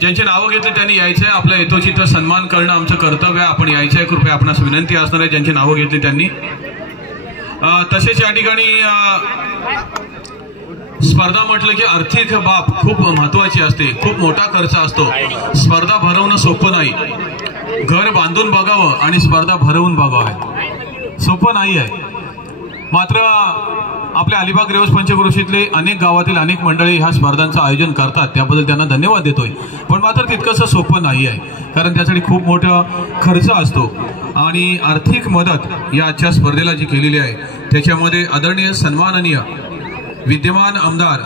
ज्यांचे नावं घेतले त्यांनी यायचं आहे. आपल्या यथोचित सन्मान करणं आमचं कर्तव्य आहे. आपण यायचं आहे. कृपया आपणास विनंती असणार आहे ज्यांचे नावं घेतले त्यांनी. तसेच या ठिकाणी स्पर्धा म्हटलं की आर्थिक बाब खूप महत्वाची असते. खूप मोठा खर्च असतो. स्पर्धा भरवणं सोपं नाही. घर बांधून बघावं आणि स्पर्धा भरवून बघावं सोपं नाही आहे. मात्र आपल्या अलिबाग रेवस पंचक्रोशीतले अनेक गावातील अनेक मंडळी ह्या स्पर्धांचं आयोजन करतात. त्याबद्दल त्यांना धन्यवाद देतोय. पण मात्र तितकंसं सोपं नाही आहे. कारण त्यासाठी खूप मोठा खर्च असतो. आणि आर्थिक मदत या आजच्या स्पर्धेला जी केलेली आहे त्याच्यामध्ये आदरणीय सन्माननीय विद्यमान आमदार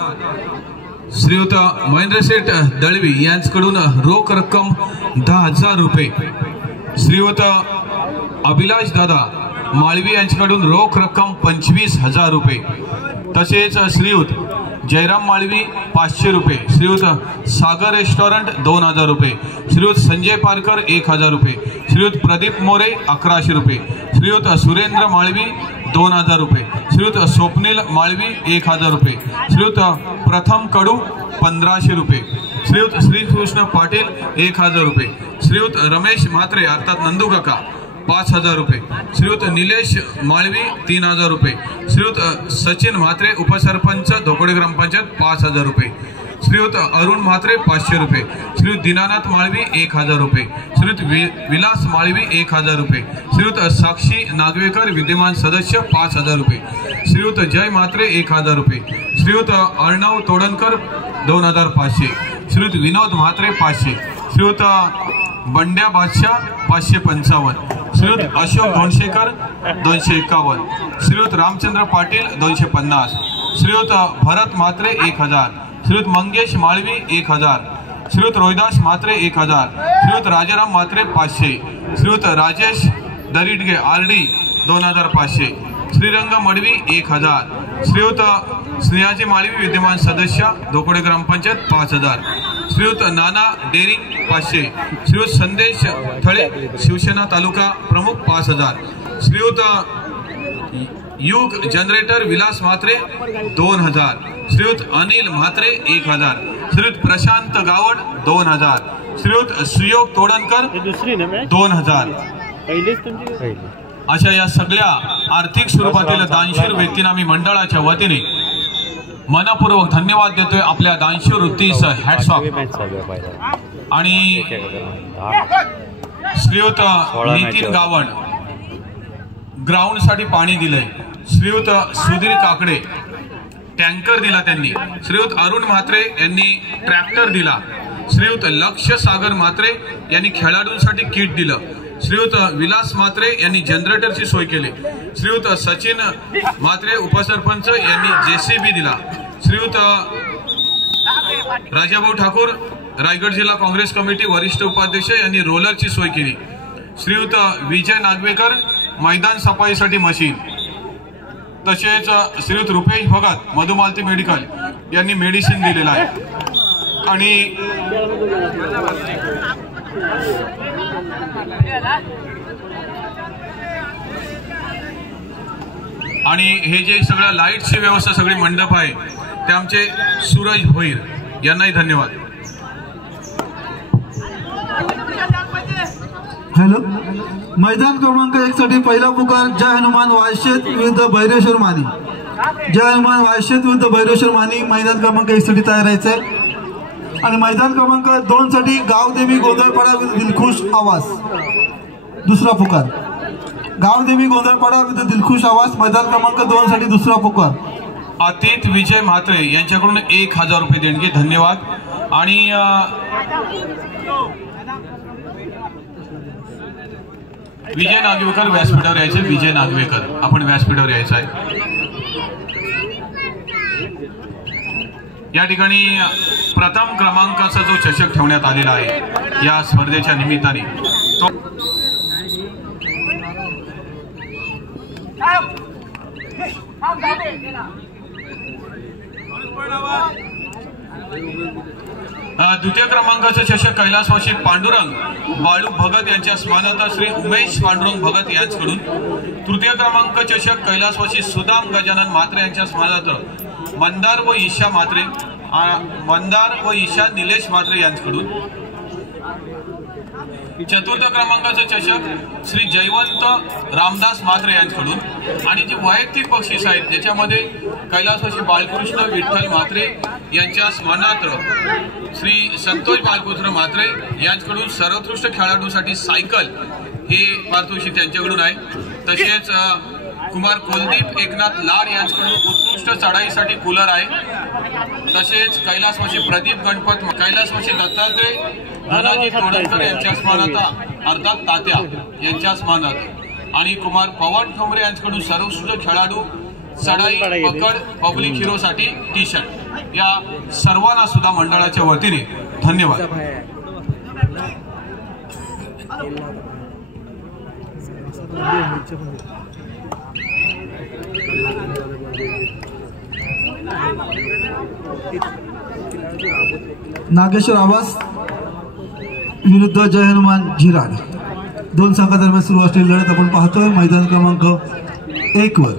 श्रीयुत महेंद्रशेठ दळवी यांच्याकडून रोख रक्कम 10,000 रुपये, श्रीयुत अभिलाष दादा माळवी यांच्याकडून रोख रक्कम 25,000 रुपये, तसेच श्रीयुत जयराम माळवी 500 रुपये, श्रीयुत सागर रेस्टॉरंट 2,000 रुपये, श्रीयुत संजय पारकर 1,000 रुपये, श्रीयुत प्रदीप मोरे 1,100 रुपये, श्रीयुत सुरेंद्र माळवी 2,000 रुपये, श्रीयुत स्वप्नील माळवी 1,000 रुपये, श्रीयुत प्रथम कडू 1,500 रुपये, श्रीयुत श्रीकृष्ण पाटील 1,000 रुपये, श्रीयुत रमेश म्हात्रे अर्थात नंदू काका 5,000 रुपये, श्रीयुत निलेश माळवी 3,000 रुपये, श्रीयुत सचिन म्हात्रे उपसरपंच धोकोडे ग्रामपंचायत 5,000 रुपये, श्रीयुत अरुण म्हात्रे 500 रुपये, श्रीयुत दीनानाथ माळवी 1,000 रुपये, श्रीयुत विलास माळवी 1,000 रुपये, श्रीयुत साक्षी नागवेकर विद्यमान सदस्य 5,000 रुपये, श्रीयुत जय म्हात्रे 1,000 रुपये, श्रीयुत अर्णव तोडणकर 2,500, श्रीयुत विनोद म्हात्रे 500, श्रीयुत बंड्या बादशाह 555, श्रीयुत अशोक घोणशेकर 251, श्रीयुत रामचंद्र पाटील 250, श्रीयुत भरत म्हात्रे 1,000, श्रीयुत मंगेश माळवी 1,000, श्रीयुत रोहिदास म्हात्रे 1,000, श्रीयुत राजाराम म्हात्रे 500, श्रीयुत राजेश दरिडगे आरडी 2,500, श्रीरंग मडवी 1,000, श्रीयुत स्नेहाजी माळवी विद्यमान सदस्य धोकोडे ग्रामपंचायत 5,000, श्रीयुत नाना डेरिंग 500, श्रीयुत संदेश थळे शिवसेना तालुका प्रमुख 5,000, श्रीयुत युग जनरेटर विलास म्हात्रे 2,000, श्रीयुत अनिल म्हात्रे 1,000, श्रीयुत प्रशांत गावड 2,000, श्रीयुत सुयोग तोडणकर 2,000. अशा या सगळ्या आर्थिक स्वरूपातील दानशूर व्यक्तींना मी मंडळाच्या वतीने मनपूर्वक धन्यवाद देतोय. आपल्या दानशूर वृत्तीस हॅट्स ऑफ. आणि श्रीयुत नितीन गावण ग्राउंड साठी पाणी दिलंय, श्रीयुत सुधीर काकडे टँकर दिला त्यांनी, श्रीयुत अरुण म्हात्रे यांनी ट्रॅक्टर दिला, श्रीयुत लक्ष सागर म्हात्रे यांनी खेळाडूंसाठी किट दिलं, श्रीयुत विलास म्हात्रे यांनी जनरेटरची सोय केली, श्रीयुत सचिन म्हात्रे उपसरपंच यांनी जेसीबी दिला, श्रीयुत राजाभाऊ ठाकूर रायगड जिल्हा काँग्रेस कमिटी वरिष्ठ उपाध्यक्ष यांनी रोलरची सोय केली, श्रीयुत विजय नागवेकर मैदान सफाईसाठी मशीन, तसेच श्रीयुत रुपेश भगत मधुमालती मेडिकल यांनी मेडिसिन दिलेला आहे. आणि हे जे सगळ्या लाईटची व्यवस्था सगळी मंडप आहे ते आमचे सूरज भोईर यांनाही धन्यवाद. हॅलो, मैदान क्रमांक 1 साठी पहिला पुकार जय हनुमान वायशेत विरुद्ध भैरेश्वर मानी. जय हनुमान वायशेत विरुद्ध भैरेश्वर मानी मैदान क्रमांक 1 साठी तयार राहायचंय. आणि मैदान क्रमांक 2 साठी गावदेवी गोंधळपाडा विरुद्ध दिलखुश आवाज. दुसरा पुकार गावदेवी गोंधळपाडा विरुद्ध दिलखुश आवाज मैदान क्रमांक 2 साठी दुसरा पुकार. अतीत विजय म्हात्रे यांच्याकडून 1,000 रुपये देणगी. धन्यवाद. आणि विजय नागवेकर व्यासपीठावर यायचे. विजय नागवेकर आपण व्यासपीठावर यायचं आहे. या ठिकाणी प्रथम क्रमांकाचा जो चषक ठेवण्यात आलेला आहे या स्पर्धेच्या निमित्ताने तो द्वितीय क्रमांकाचा चषक कैलासवासी पांडुरंग बाळू भगत यांच्या स्मरणार्थ श्री उमेश पांडुरंग भगत यांच्याकडून. तृतीय क्रमांक चषक कैलासवासी सुदाम गजानन म्हात्रे यांच्या स्मरणार्थ मंदार व ईशा निलेश म्हात्रे यांच्याकडून. चतुर्थ क्रमांकाचा चषक श्री जयवंत रामदास म्हात्रे यांच्याकडून आणि जी वैयक्तिक बक्षीस आहेत त्याच्यामध्ये कैलासवासी बाळकृष्ण विठ्ठल म्हात्रे यांच्या स्मरणार्थ श्री संतोष बाळकृष्ण म्हात्रे यांच्याकडून सर्वोत्कृष्ट खेळाडूसाठी सायकल हे पारितोषिक त्यांच्याकडून आहे। तसेच कुमार कुलदीप एकनाथ लाड यांच्याकडून उत्कृष्ट चढाईसाठी कूलर आहे। तसेच कैलासवासी प्रदीप गणपत कैलासवासी दत्तात्रय धनाजी तोडकर यांच्या स्मरणार्थ अर्थात तात्या यांच्या स्मरणार्थ आणि कुमार पवन ठोंबरे यांच्याकडून सर्वोत्कृष्ट खेळाडू चढाई पकड पब्लिक हिरो साठी टी शर्ट या सर्वांना सुद्धा मंडळाच्या वतीने धन्यवाद। नागेश्वर आवास विरुद्ध जय हनुमान झिराड दोन संघादरम्यान सुरू असलेली लढत आपण पाहतोय। मैदान क्रमांक 1 वर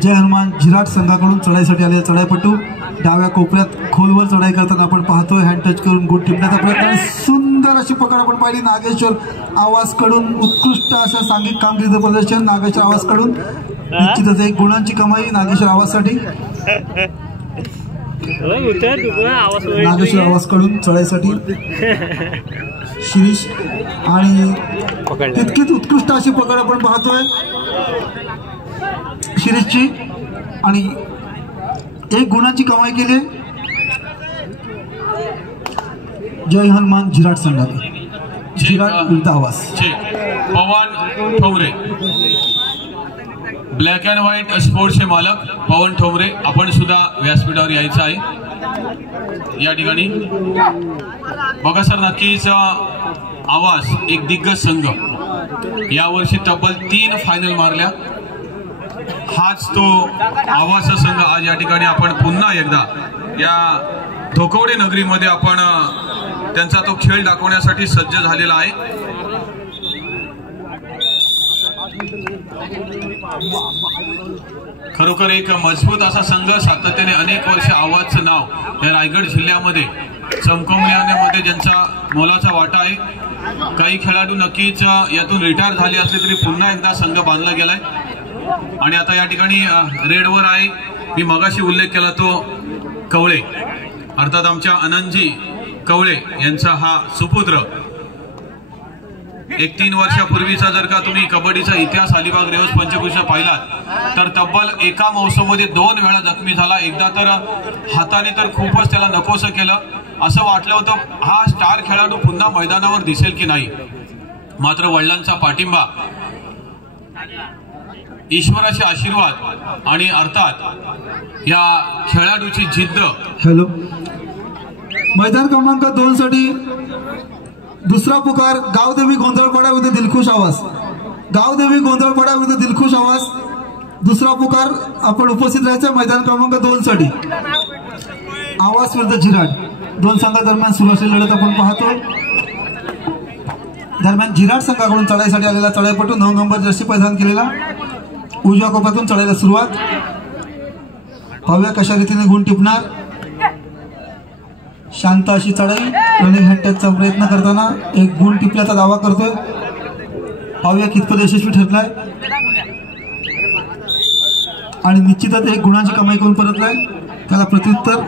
जय हनुमान झिराड संघाकडून चढाईसाठी आलेले चढाईपटू डाव्या कोपऱ्यात खोलवर चढाई करताना आपण पाहतोय। हँड टच करून गुड टिपण्याचा प्रयत्न, सुंदर अशी पकड आपण पाहिली नागेश्वर आवास कडून। उत्कृष्ट अशा सांघिक कामगिरीचं प्रदर्शन नागेश्वर आवास कडून। निश्चितच एक गुणांची कमाई नागेश्वर आवाससाठी। नागेश्वर आवास कडून चढाईसाठी शिरीष आणि तितकीच उत्कृष्ट अशी पकड आपण पाहतोय शिरीषची आणि एक गुणांची कमाई केली जय हनुमान झिराड संघाने। झिराड विरुद्ध आवास पवन ठोंबरे ब्लॅक अँड व्हाईट स्पोर्ट्सचे मालक पवन ठोंबरे आपण सुद्धा व्यासपीठावर यायचं आहे या ठिकाणी। बघा सर नक्कीच आवास एक दिग्गज संघ यावर्षी तब्बल 3 फायनल मारल्या। हाच तो आवास संघ आज या ठिकाणी आपण पुन्हा एकदा या धोकवडे नगरीमध्ये आपण त्यांचा तो खेळ दाखवण्यासाठी सज्ज झालेला आहे। खरोखर एक मजबूत असा संघ सातत्याने अनेक वर्ष आवाजचं नाव या रायगड जिल्ह्यामध्ये चमकवण्यामध्ये ज्यांचा मोलाचा वाटा आहे। काही खेळाडू नक्कीच यातून रिटायर झाले असले तरी पुन्हा एकदा संघ बांधला गेलाय आणि आता या ठिकाणी रेडवर आहे। मी मगाशी उल्लेख केला तो कवळे अर्थात आमच्या आनंदजी कवळे यांचा हा सुपुत्र। एक 3 वर्षापूर्वीचा जर का तुम्ही कबड्डीचा इतिहास अलिबाग रेवस पंचकृष्ण पाहिलात तर तब्बल एका मौसममध्ये 2 वेळा जखमी झाला। एकदा तर हाताने तर खूपच त्याला नकोसं केलं, असं वाटलं होतं हा स्टार खेळाडू पुन्हा मैदानावर दिसेल की नाही। मात्र वडिलांचा पाठिंबा, ईश्वराचे आशीर्वाद आणि अर्थात या खेळाडूची जिद्द। हॅलो, मैदान क्रमांक 2 साठी दुसरा पुकार गावदेवी गोंधळपाडा विरुद्ध दिलखुश आवास। गावदेवी गोंधळपाडा विरुद्ध दिलखुश आवास दुसरा पुकार आपण उपस्थित राहायचं मैदान क्रमांक 2 साठी। आवास विरुद्ध झिराड दोन संघादरम्यान सुरू असलेली लढत आपण पाहतोय। दरम्यान झिराड संघाकडून चढाईसाठी आलेला चढाईपटू 9 नंबर जर्सी परिधान केलेला उजव्या कोपऱ्यातून चढायला सुरुवात। पाहूया कशा रीतीने गुण टिपणार। शांत अशी चढाई रनिंग हँडटचचा प्रयत्न करताना एक गुण टिपल्याचा दावा करतोय। पाहूया कितपत यशस्वी ठरलाय आणि निश्चितच एक गुणांची कमाई करून परतलाय। त्याला प्रत्युत्तर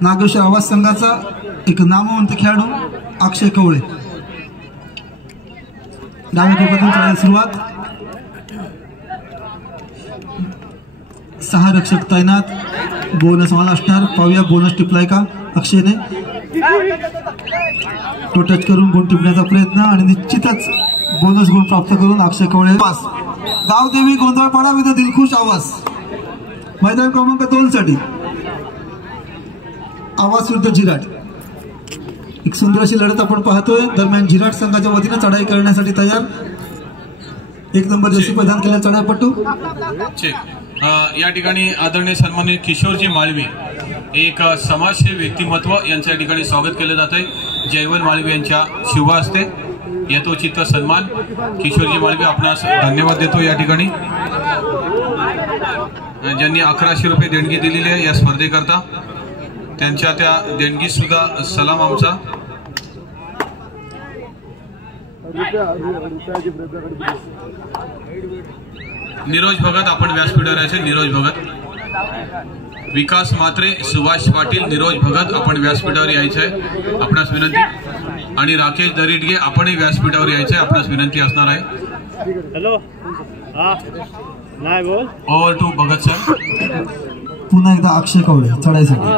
नागेश्वर आवास संघाचा एक नामवंत खेळाडू अक्षय कवळे। डाव्या कोपऱ्यातून चढायला सुरुवात। 6 रक्षक तैनात, बोनस वाला असणार। पाहूया बोनस टिपलाय का अक्षयने। तो टच करून गुण टिपण्याचा प्रयत्न आणि निश्चितच बोनस गुण प्राप्त करून अक्षय कवळे पास। गावदेवी गोंधळपाडा विरुद्ध दिलखुश आवास मैदान क्रमांक 2 साठी आवास विरुद्ध झिराड। एक सुंदर अशी लढत आपण पाहतोय। दरम्यान झिराड संघाच्या वतीने चढाई करण्यासाठी तयार 1 नंबर जर्सी परिधान केलेला चढाईपटू। या ठिकाणी आदरणीय सन्माननीय किशोरजी माळवी एक समाजसेवी व्यक्तिमत्व यांच्या ठिकाणी स्वागत केलं जातंय। जयवंत माळवी यांच्या शुभ हस्ते यथोचित सन्मान। किशोरजी माळवी आपणास धन्यवाद देतो या ठिकाणी ज्यांनी 1100 रुपये देणगी दिलेली आहे या स्पर्धेकरता। त्यांच्या त्या देणगी सुद्धा सलाम आमचा। नीरज भगत आपण व्यासपीठावर यायचे. नीरज भगत, विकास मात्रे, सुभाष पाटील, नीरज भगत आपण व्यासपीठावर यायचे आहे, आपणास विनंती. आणि राकेश दरिडगे आपणही व्यासपीठावर यायचे, आपणास विनंती असणार आहे. हॅलो, हा नाही बोल. Over to Bhagat sir. पुन्हा एकदा अक्षय कवळे चढाईसाठी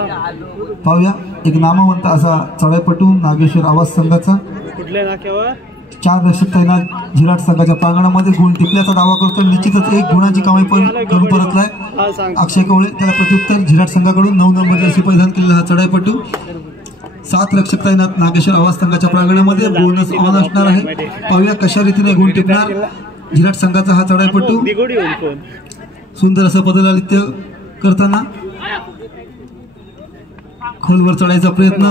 पाहूया. एक नामवंत असा चढाईपटू नागेश्वर आवाज संघाचा कुठल्या नाक्यावर 4 रक्षक तैनात झिराट संघाच्या प्रांगणामध्ये गुण टिपल्याचा दावा करतो. निश्चितच 1 गुणाची कमाई पण करून परतलाय अक्षय कवळे. त्याला प्रत्युत्तर झिराट संघाकडून 9 नंबर जर्सी परिधान केलेला हा चढाईपटू 7 रक्षक तैनात नागेश्वर आवाज संघाच्या प्रांगणामध्ये बोनस ऑन असणार आहे. पाहूया कशा रीतीने गुण टिपणार झिराट संघाचा हा चढाईपटू. सुंदर असं पदलालित्य करताना खोलवर चढायचा प्रयत्न.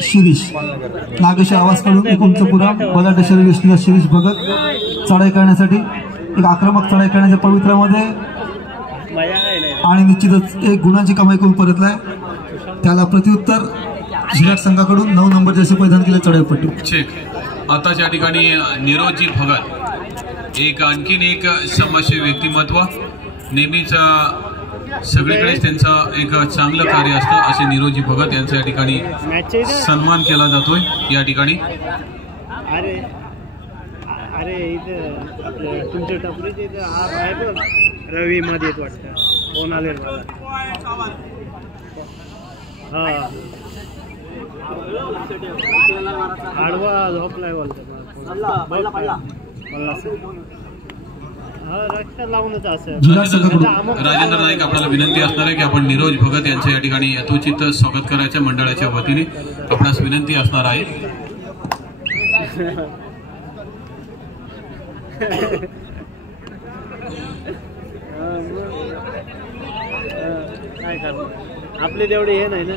शिरीष नागेश आवाज कडून एक उंच पुरा बलाढ्य शरीर असलेला शिरीष भगत चढाई करण्यासाठी एक आक्रमक चढाई करण्याच्या पवित्रामध्ये आणि निश्चितच 1 गुणाची कमाई करून परतलाय. त्याला प्रत्युत्तर झिराट संघाकडून 9 नंबर जसे परिधान केले चढाईपटू. आताच्या ठिकाणी नीरजजी भगत एक आणखीन एक समाजसेवी व्यक्तिमत्व. नेहमीच सगळीकडेच त्यांचं एक चांगलं कार्य असतं. असे नीरजजी भगत यांचा या ठिकाणी सन्मान केला जातोय. या ठिकाणी अरे अरे इथं आपल्या तुमच्या टपरीच्या इथं आहे बघ, रवी मध्ये वाटतं फोन आले मला. हा आडवा झोपलाय बोलतो राजेंद्र नाईक आपल्याला विनंती असणार आहे की आपण नीरज भगत यांच्या या ठिकाणी यथोचित स्वागत करायच्या मंडळाच्या वतीने आपणास विनंती असणार आहे. काय करणार आपले तेवढे हे नाही ना.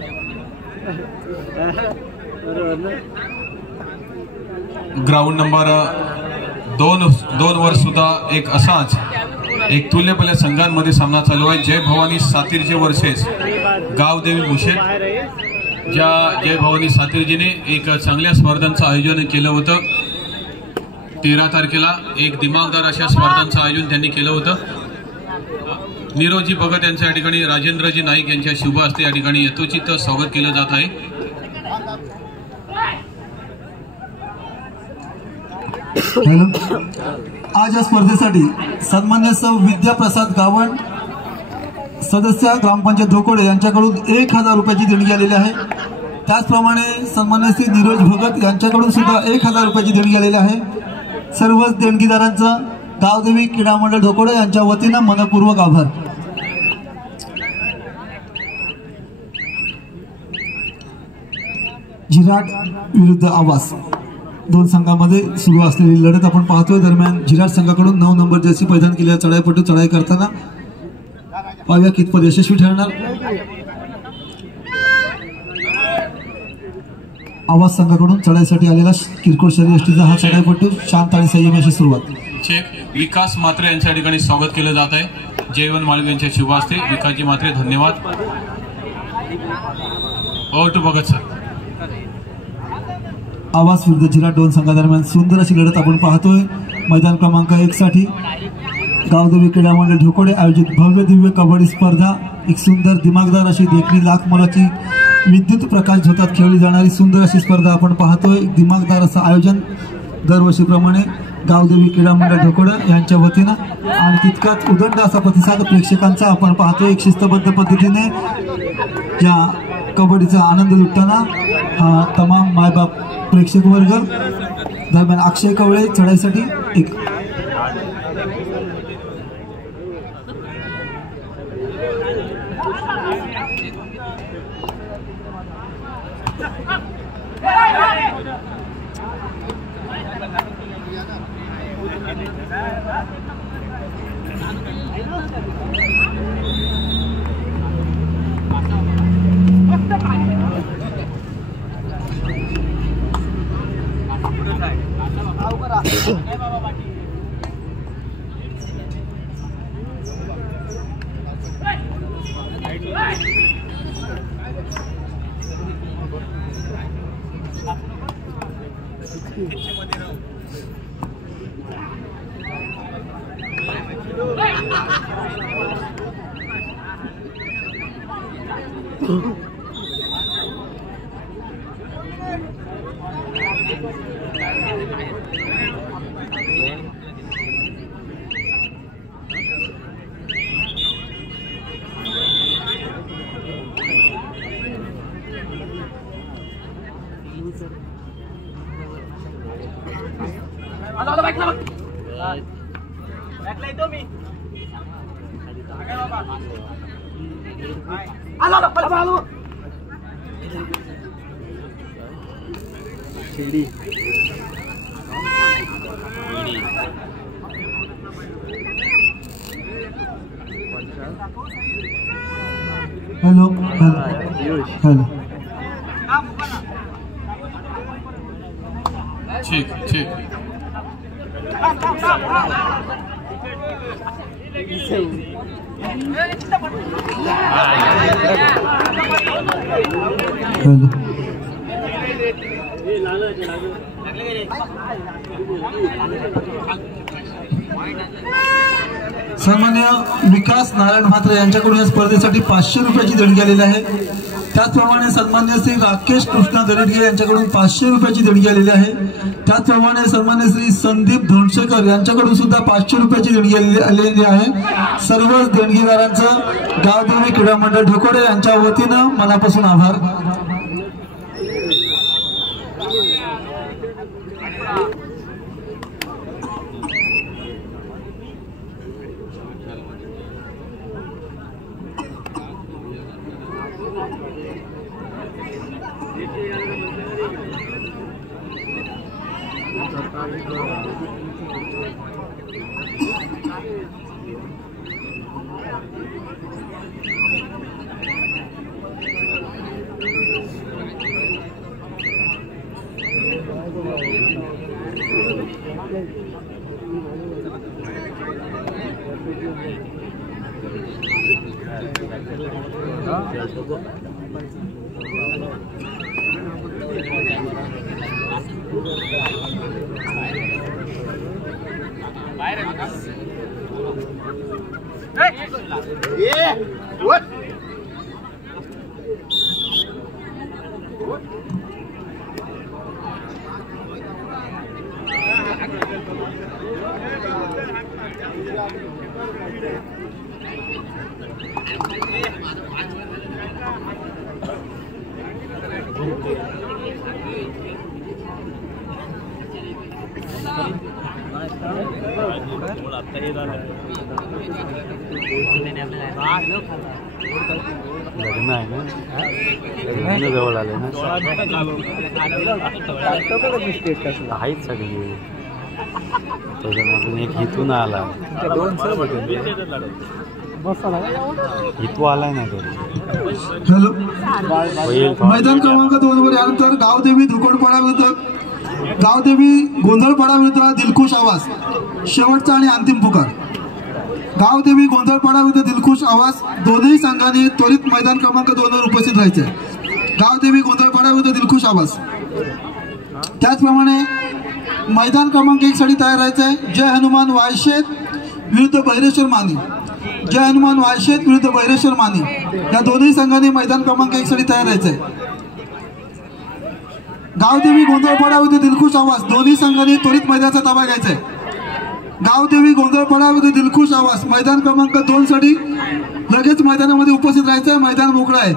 बरोबर ना. ग्राउंड नंबर 2 वर सुद्धा एक असाच एक तुल्यबल संघांमध्ये सामना चालू आहे. जय भवानी सातीरचे वर्सेस गावदेवी भूषण. ज्या जय भवानी सातीरजीने एक चांगल्या स्पर्धांचं आयोजन केलं होतं. 13 तारखेला एक दिमागदार अशा स्पर्धांचं आयोजन त्यांनी केलं होतं. नीरजजी भगत यांच्या या ठिकाणी राजेंद्रजी नाईक यांच्या शुभ हस्ते या ठिकाणी यथोचित स्वागत केलं जात आहे. आज या स्पर्धेसाठी सन्मान्य सौ विद्याप्रसाद गावण सदस्य ग्रामपंचायत धोकोडे यांच्याकडून 1000 रुपयाची देणगी आलेली आहे. त्याचप्रमाणे सन्मान्य श्री नीरज भगत यांच्याकडून सुद्धा 1000 रुपयाची देणगी आलेली आहे. सर्वच देणगीदारांचा गावदेवी क्रीडा मंडळ धोकोडे यांच्या वतीनं मनपूर्वक आभार. झिराट विरुद्ध आवाज 2 संघामध्ये सुरू असलेली लढत आपण पाहतोय. दरम्यान झिराट संघाकडून 9 नंबर जर्सी परिधान केलेला चढाईपटू चढाई करताना पाहूया कितपत यशस्वी ठरणार. आवाज संघाकडून चढाईसाठी आलेला किरकोळ शरीरयष्टीचा हा चढाईपटू शांत आणि संयमी अशी सुरुवात. विकास मात्रे यांच्या ठिकाणी स्वागत केलं जात आहे. जयवंत माळवे यांच्या शुभ हस्ते. विकासजी मात्रे धन्यवाद. Over to Bhagat sir. आवाज विरुद्ध झिराट 2 संघादरम्यान सुंदर अशी लढत आपण पाहतोय. मैदान क्रमांक 1 साठी गावदेवी क्रीडा मंडळ ढोकोडे आयोजित भव्य दिव्य कबड्डी स्पर्धा. एक सुंदर दिमागदार अशी देखणी लाख मोलाची विद्युत प्रकाश झोतात खेळली जाणारी सुंदर अशी स्पर्धा आपण पाहतोय. दिमागदार असं आयोजन दरवर्षीप्रमाणे गावदेवी क्रीडा मंडळ ढोकोडे यांच्या वतीनं आणि तितकाच उदंड असा प्रतिसाद प्रेक्षकांचा आपण पाहतोय. एक शिस्तबद्ध पद्धतीने या कबड्डीचा आनंद लुटताना हा तमाम मायबाप प्रेक्षक वर्ग. दरम्यान अक्षय कवळे चढाईसाठी एक हॅलो हॅलो ठीक ठीक हॅलो सन्माननीय विकास नारायण म्हात्रे यांच्याकडून या स्पर्धेसाठी 500 रुपयाची देणगी आलेली आहे। त्याचप्रमाणे सन्माननीय श्री राकेश कृष्णा दरेटगे यांच्याकडून 500 रुपयाची देणगी आलेली आहे। त्याचप्रमाणे सन्माननीय श्री संदीप धोंडशेकर यांच्याकडून सुद्धा 500 रुपयाची देणगी आलेली आहे। सर्व देणगीदारांचं गावदेवी क्रीडा मंडळ ढोकोडे यांच्या वतीनं मनापासून आभार। लग्न आहे ना, लग्न जवळ आले ना, आहेत सगळी त्याच्यामधून एक इथून आला, इथू आलाय ना तो। हॅलो, मैदान क्रमांक 2 वर यानंतर गावदेवी धुकोडपाडा विरुद्ध गावदेवी गोंधळपाडा विरुद्ध दिलखुश आवाज, शेवटचा आणि अंतिम पुकार। गावदेवी गोंधळपाडा विरुद्ध दिलखुश आवाज दोन्ही संघांनी त्वरित मैदान क्रमांक 2 वर उपस्थित राहायचे। गावदेवी गोंधळपाडा विरुद्ध दिलखुश आवाज। त्याचप्रमाणे मैदान क्रमांक 1 साठी तयार राहायचे। जय हनुमान वायशेत विरुद्ध भैरेश्वर मानी, जय हनुमान वायशेत विरुद्ध भैरेश्वर मानी या दोन्ही संघांनी मैदान क्रमांक 1 साठी तयार राहायचे। गावदेवी गोंधळपाडा विरुद्ध दिलखुश आवाज दोन्ही संघांनी त्वरित मैदानाचा ताबा घ्यायचा आहे। गावदेवी गोंधळपाडा विरुद्ध दिलखुश आवाज मैदान क्रमांक 2 साठी लगेच मैदानामध्ये उपस्थित राहायचं आहे। मैदान मोकळं आहे।